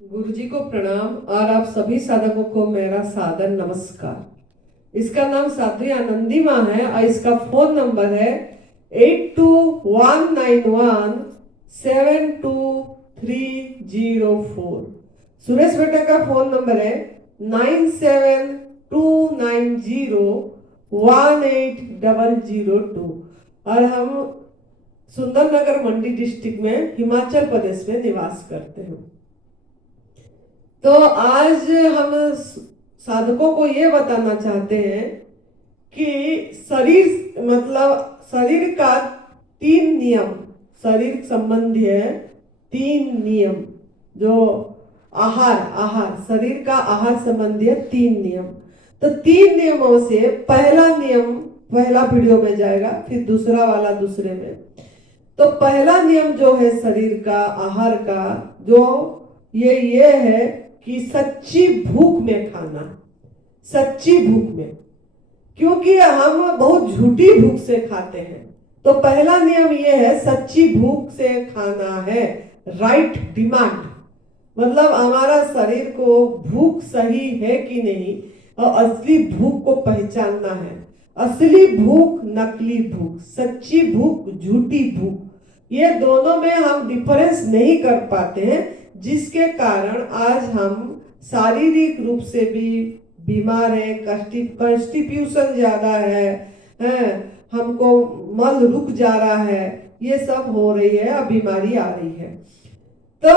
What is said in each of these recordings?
गुरुजी को प्रणाम और आप सभी साधकों को मेरा सादर नमस्कार। इसका नाम साध्वी आनंदी माँ है और इसका फोन नंबर है 8219172304। सुरेश बेटा का फोन नंबर है 9729018002 और हम सुंदरनगर मंडी डिस्ट्रिक्ट में हिमाचल प्रदेश में निवास करते हैं। तो आज हम साधकों को ये बताना चाहते हैं कि शरीर का 3 नियम, शरीर संबंधी है 3 नियम। जो आहार शरीर का आहार संबंधी है 3 नियम। तो 3 नियमों से पहला नियम पहला वीडियो में जाएगा, फिर दूसरा वाला दूसरे में। तो पहला नियम जो है शरीर का आहार का, जो ये है कि सच्ची भूख में खाना, सच्ची भूख में, क्योंकि हम बहुत झूठी भूख से खाते हैं। तो पहला नियम ये है सच्ची भूख से खाना है, राइट डिमांड, मतलब हमारा शरीर को भूख सही है कि नहीं और असली भूख को पहचानना है। असली भूख, नकली भूख, सच्ची भूख, झूठी भूख, ये दोनों में हम डिफरेंस नहीं कर पाते हैं, जिसके कारण आज हम शारीरिक रूप से भी बीमार हैं। कॉन्स्टिट्यूशन ज्यादा है, हमको मल रुक जा रहा है, ये सब हो रही है और बीमारी आ रही है। तो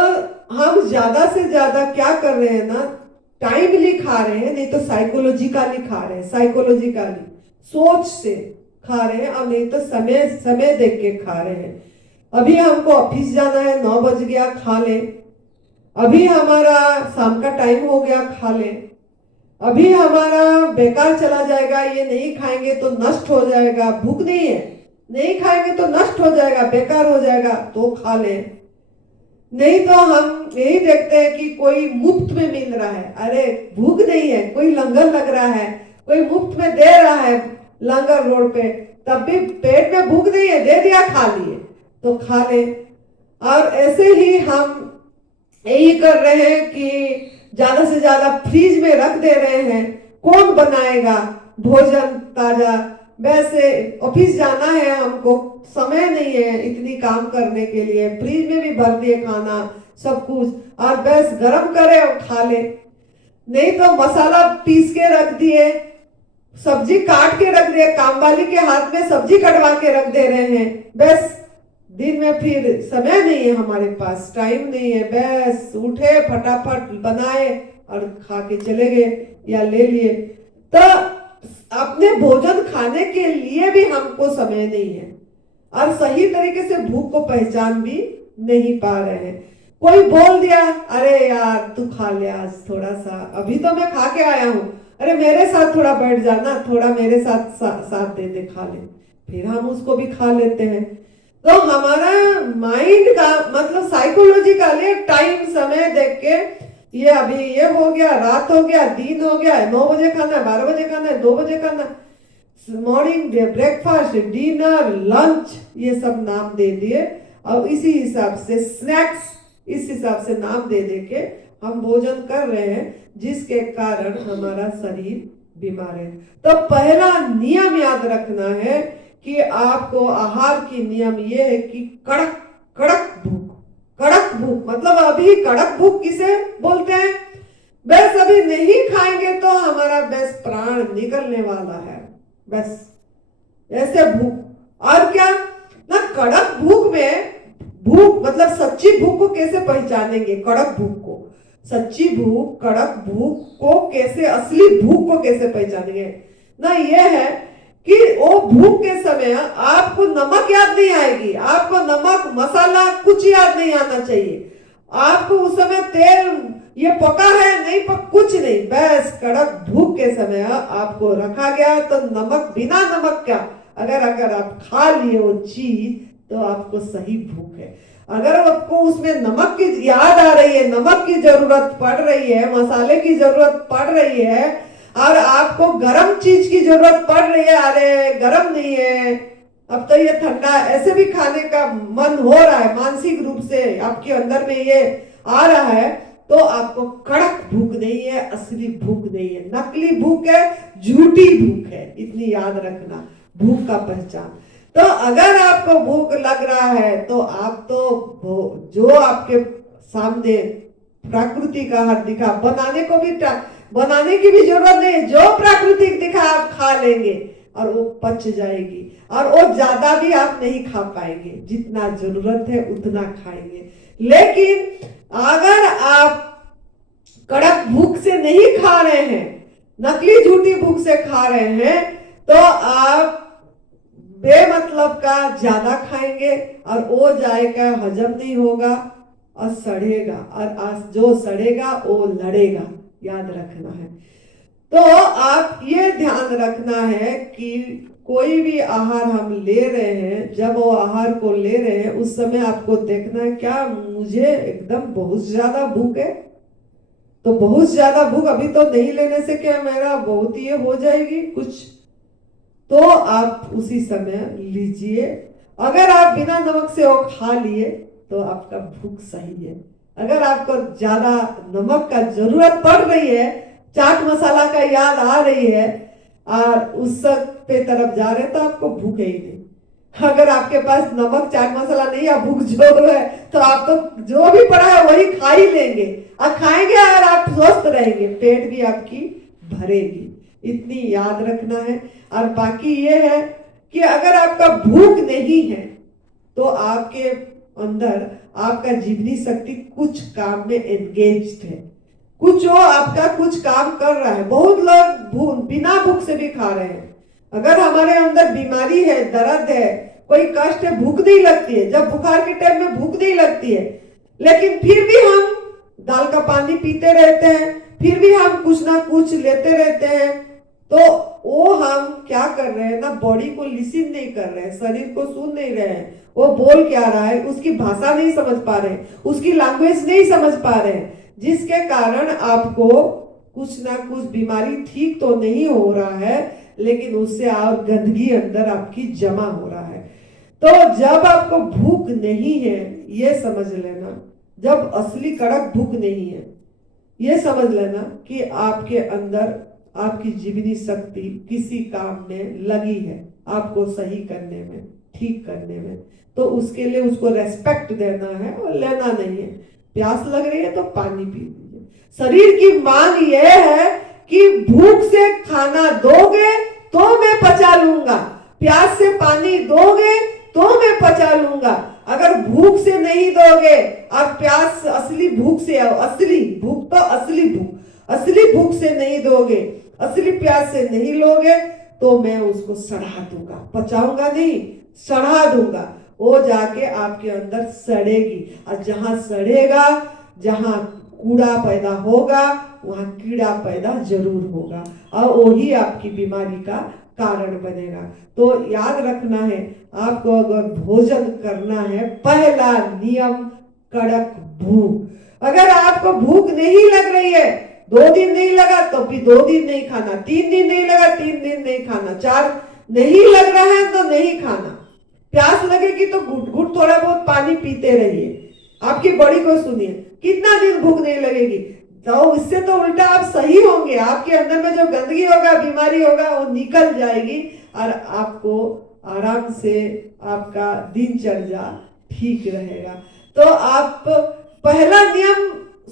हम ज्यादा से ज्यादा क्या कर रहे हैं ना, टाइमली खा रहे हैं, नहीं तो साइकोलॉजिकली खा रहे हैं, साइकोलॉजिकली सोच से खा रहे हैं, और नहीं तो समय देख के खा रहे हैं। अभी हमको ऑफिस जाना है, 9 बज गया, खा ले। अभी हमारा शाम का टाइम हो गया, खा ले। अभी हमारा बेकार चला जाएगा, ये नहीं खाएंगे तो नष्ट हो जाएगा, भूख नहीं है, नहीं खाएंगे तो नष्ट हो जाएगा, बेकार हो जाएगा, तो खा ले। नहीं तो हम यही देखते हैं कि कोई मुफ्त में मिल रहा है, अरे भूख नहीं है, कोई लंगर लग रहा है, कोई मुफ्त में दे रहा है लंगर रोड पे, तब भी पेट में भूख नहीं है, दे दिया, खा लिए, तो खा ले। और ऐसे ही हम यही कर रहे हैं कि ज्यादा से ज्यादा फ्रीज में रख दे रहे हैं। कौन बनाएगा भोजन ताजा? वैसे ऑफिस जाना है, हमको समय नहीं है इतनी काम करने के लिए, फ्रीज में भी भर दिए खाना सब कुछ, और बस गरम करे और खा ले। नहीं तो मसाला पीस के रख दिए, सब्जी काट के रख दिए, काम वाली के हाथ में सब्जी कटवा के रख दे रहे हैं, बस दिन में फिर समय नहीं है, हमारे पास टाइम नहीं है, बस उठे फटाफट बनाए और खा के चले गए या ले लिए। तो अपने भोजन खाने के लिए भी हमको समय नहीं है और सही तरीके से भूख को पहचान भी नहीं पा रहे हैं। कोई बोल दिया, अरे यार तू खा ले आज थोड़ा सा, अभी तो मैं खा के आया हूँ, अरे मेरे साथ थोड़ा बैठ जाना, थोड़ा मेरे साथ दे दे, खा ले, फिर हम उसको भी खा लेते हैं। तो हमारा माइंड का मतलब साइकोलॉजिकली टाइम समय देख के, ये अभी ये हो गया, रात हो गया, दिन हो गया, 9 बजे खाना है, 12 बजे खाना है, 2 बजे खाना, मॉर्निंग ब्रेकफास्ट, डिनर, लंच, ये सब नाम दे दिए और इसी हिसाब से स्नैक्स, इस हिसाब से नाम दे दे के हम भोजन कर रहे हैं, जिसके कारण हमारा शरीर बीमार है। तो पहला नियम याद रखना है कि आपको आहार की नियम ये है कि कड़क कड़क भूख, कड़क भूख मतलब अभी कड़क भूख किसे बोलते हैं? बस अभी नहीं खाएंगे तो हमारा बस प्राण निकलने वाला है, बस ऐसे भूख। और क्या ना, कड़क भूख में, भूख मतलब सच्ची भूख को कैसे पहचानेंगे? कड़क भूख को, सच्ची भूख, कड़क भूख को कैसे, असली भूख को कैसे पहचानेंगे ना? ये है कि वो भूख के समय आपको नमक याद नहीं आएगी, आपको नमक मसाला कुछ याद नहीं आना चाहिए, आपको उस समय तेल ये पका है नहीं कुछ नहीं, बस कड़क भूख के समय आपको रखा गया तो नमक, बिना नमक का अगर आप खा लिए वो चीज तो आपको सही भूख है। अगर आपको उसमें नमक की याद आ रही है, नमक की जरूरत पड़ रही है, मसाले की जरूरत पड़ रही है और आपको गर्म चीज की जरूरत पड़ रही है, अरे गर्म नहीं है, अब तो ये ठंडा, ऐसे भी खाने का मन हो रहा है, मानसिक रूप से आपके अंदर में ये आ रहा है, तो भूख नहीं है, असली भूख नहीं है, नकली भूख है, झूठी भूख है। इतनी याद रखना भूख का पहचान। तो अगर आपको भूख लग रहा है तो आप तो जो आपके सामने प्राकृतिक आहार दिखा, बनाने की भी जरूरत नहीं, जो प्राकृतिक दिखा आप खा लेंगे और वो पच जाएगी, और वो ज्यादा भी आप नहीं खा पाएंगे, जितना जरूरत है उतना खाएंगे। लेकिन अगर आप कड़क भूख से नहीं खा रहे हैं, नकली झूठी भूख से खा रहे हैं, तो आप बेमतलब का ज्यादा खाएंगे और वो जाएगा, हजम नहीं होगा और सड़ेगा, और जो सड़ेगा वो लड़ेगा। याद रखना है। तो आप ये ध्यान रखना है कि कोई भी आहार हम ले रहे हैं, जब वो आहार को ले रहे हैं उस समय आपको देखना है क्या मुझे एकदम बहुत ज्यादा भूख है, तो बहुत ज्यादा भूख अभी तो नहीं लेने से क्या मेरा बहुत ये हो जाएगी कुछ, तो आप उसी समय लीजिए। अगर आप बिना नमक से वो खा लिए तो आपका भूख सही है। अगर आपको ज्यादा नमक का जरूरत पड़ रही है, चाट मसाला का याद आ रही है और उस पे तरफ जा रहे हैं, तो आपको भूख ही नहीं। अगर आपके पास नमक चाट मसाला नहीं या भूख जो है, तो आप तो जो भी पड़ा है वही खा ही लेंगे और खाएंगे और आप स्वस्थ रहेंगे, पेट भी आपकी भरेगी। इतनी याद रखना है। और बाकी ये है कि अगर आपका भूख नहीं है तो आपके अंदर आपका जीवनी शक्ति कुछ काम में एंगेज्ड है, कुछ वो आपका कुछ काम कर रहा है। बहुत लोग बिना भूख से भी खा रहे हैं। अगर हमारे अंदर बीमारी है, दर्द है, कोई कष्ट है, भूख नहीं लगती है, जब बुखार के टाइम में भूख नहीं लगती है, लेकिन फिर भी हम दाल का पानी पीते रहते हैं, फिर भी हम कुछ ना कुछ लेते रहते हैं, तो वो हम क्या कर रहे हैं ना, बॉडी को लिसन नहीं कर रहे हैं, शरीर को सुन नहीं रहे हैं, वो बोल क्या रहा है, उसकी भाषा नहीं समझ पा रहे हैं, उसकी लैंग्वेज नहीं समझ पा रहे हैं, जिसके कारण आपको कुछ ना कुछ बीमारी ठीक तो नहीं हो रहा है, लेकिन उससे और गंदगी अंदर आपकी जमा हो रहा है। तो जब आपको भूख नहीं है, ये समझ लेना, जब असली कड़क भूख नहीं है, ये समझ लेना कि आपके अंदर आपकी जीवनी शक्ति किसी काम में लगी है, आपको सही करने में, ठीक करने में। तो उसके लिए उसको रेस्पेक्ट देना है और लेना नहीं है। प्यास लग रही है तो पानी पी लीजिए। शरीर की मांग यह है कि भूख से खाना दोगे तो मैं पचा लूंगा, प्यास से पानी दोगे तो मैं पचा लूंगा। अगर भूख से नहीं दोगे और प्यास असली भूख से, असली भूख तो असली भूख से नहीं दोगे, असली प्यास से नहीं लोगे, तो मैं उसको सड़ा दूंगा, पचाऊंगा नहीं, सड़ा दूंगा। वो जाके आपके अंदर सड़ेगी, और जहां सड़ेगा, जहां कूड़ा पैदा होगा, वहां कीड़ा पैदा जरूर होगा, और वही आपकी बीमारी का कारण बनेगा। तो याद रखना है, आपको अगर भोजन करना है, पहला नियम कड़क भूख। अगर आपको भूख नहीं लग रही है, 2 दिन नहीं लगा तो भी 2 दिन नहीं खाना, 3 दिन नहीं लगा 3 दिन नहीं खाना, 4 नहीं लग रहा है तो नहीं खाना। प्यास लगेगी तो घुट घुट थोड़ा बहुत पानी पीते रहिए, आपकी बॉडी को सुनिए, कितना दिन भूख नहीं लगेगी। तो इससे तो उल्टा आप सही होंगे, आपके अंदर में जो गंदगी होगा, बीमारी होगा, वो निकल जाएगी और आपको आराम से आपका दिनचर्या ठीक रहेगा। तो आप पहला नियम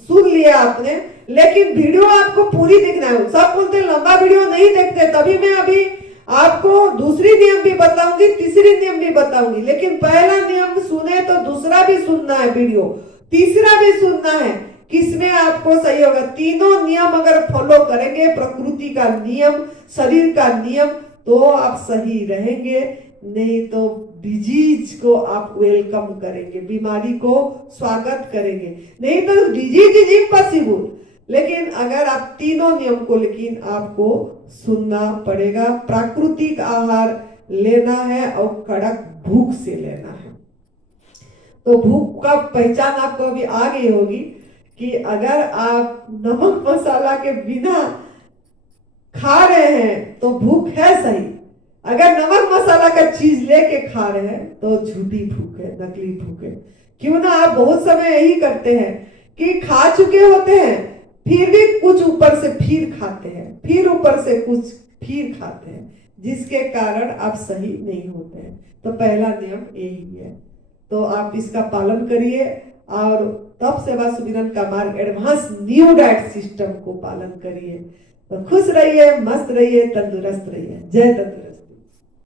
सुन लिया आपने, लेकिन वीडियो आपको पूरी देखना है। सब बोलते लंबा वीडियो नहीं देखते, तभी मैं अभी आपको दूसरी नियम भी बताऊंगी, तीसरी नियम भी बताऊंगी। लेकिन पहला नियम सुने तो दूसरा भी सुनना है, वीडियो तीसरा भी सुनना है, किसमें आपको सही होगा। तीनों नियम अगर फॉलो करेंगे, प्रकृति का नियम, शरीर का नियम, तो आप सही रहेंगे। नहीं तो डिजीज को आप वेलकम करेंगे, बीमारी को स्वागत करेंगे, नहीं तो डिजीज इज इम्पॉसिबल। लेकिन अगर आप तीनों नियम को, लेकिन आपको सुनना पड़ेगा। प्राकृतिक आहार लेना है और कड़क भूख से लेना है। तो भूख का पहचान आपको अभी आ गई होगी कि अगर आप नमक मसाला के बिना खा रहे हैं तो भूख है सही, अगर नमक मसाला का चीज लेके खा रहे हैं तो झूठी भूख है, नकली भूख है। क्यों ना आप बहुत समय यही करते हैं कि खा चुके होते हैं, फिर भी कुछ ऊपर से फिर खाते हैं, फिर ऊपर से कुछ फिर खाते हैं, जिसके कारण आप सही नहीं होते हैं। तो पहला नियम यही है। तो आप इसका पालन करिए और तप सेवा सुमिरन का मार्ग एडवांस न्यू डाइट सिस्टम को पालन करिए। तो खुश रहिए, मस्त रहिए, तंदुरुस्त रहिए। जय तंदुरुस्त।